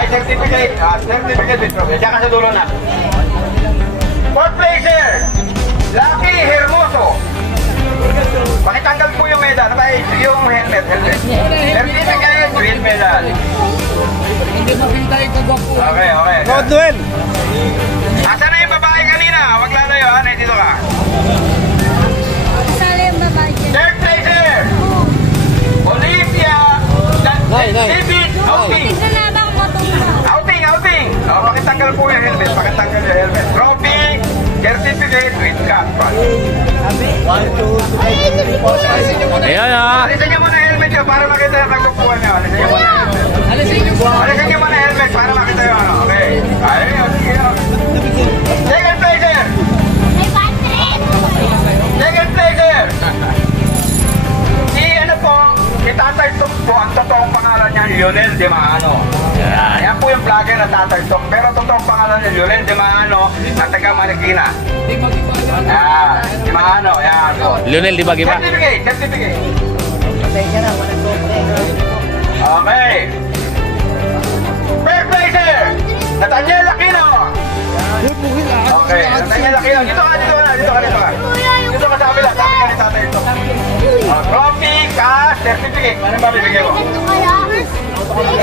Ay, certificate. Certificate with trophy. Diyan ka sa dulo na. Fourth placer, Lucky Hermoso. Pakitanggal po yung medal. Ay, yung helmet. Certificate with medal. Hindi makita yung kagwapo. Okay. Rodwell! Asa na yung babae kanina? Wag lalayo, ha? Nandito ka. Sali yung babae dyan. Third placer, Olivia David Outing. Tignan na ba kung matungkol? Outing. Pakitanggal po yung helmet. Trophy, certificate with cap. Ayan ah! Alisan niyo muna helmet nyo para makita yung kagwapuan nyo. Alisan niyo muna helmet para makita yung ano. Okay. Ayun. Second placer. Si Tatay Tok po, ang totoong pangalan niya, Lionel De Maano. Yan po yung vlogger na Tatay Tok. Pero totoong pangalan niya, Lionel De Maano, na taga Marikina. De Maano, yan. Lionel Di Bagiba. Certificate. Okay. First placer, Nathaniel Aquino. Okay, Nathaniel Aquino. Dito ka. Dito ka sa kabila. Sabi ka ni Tatay Tok. Trophy, cash, certificate. Ano ba bibigay mo? One,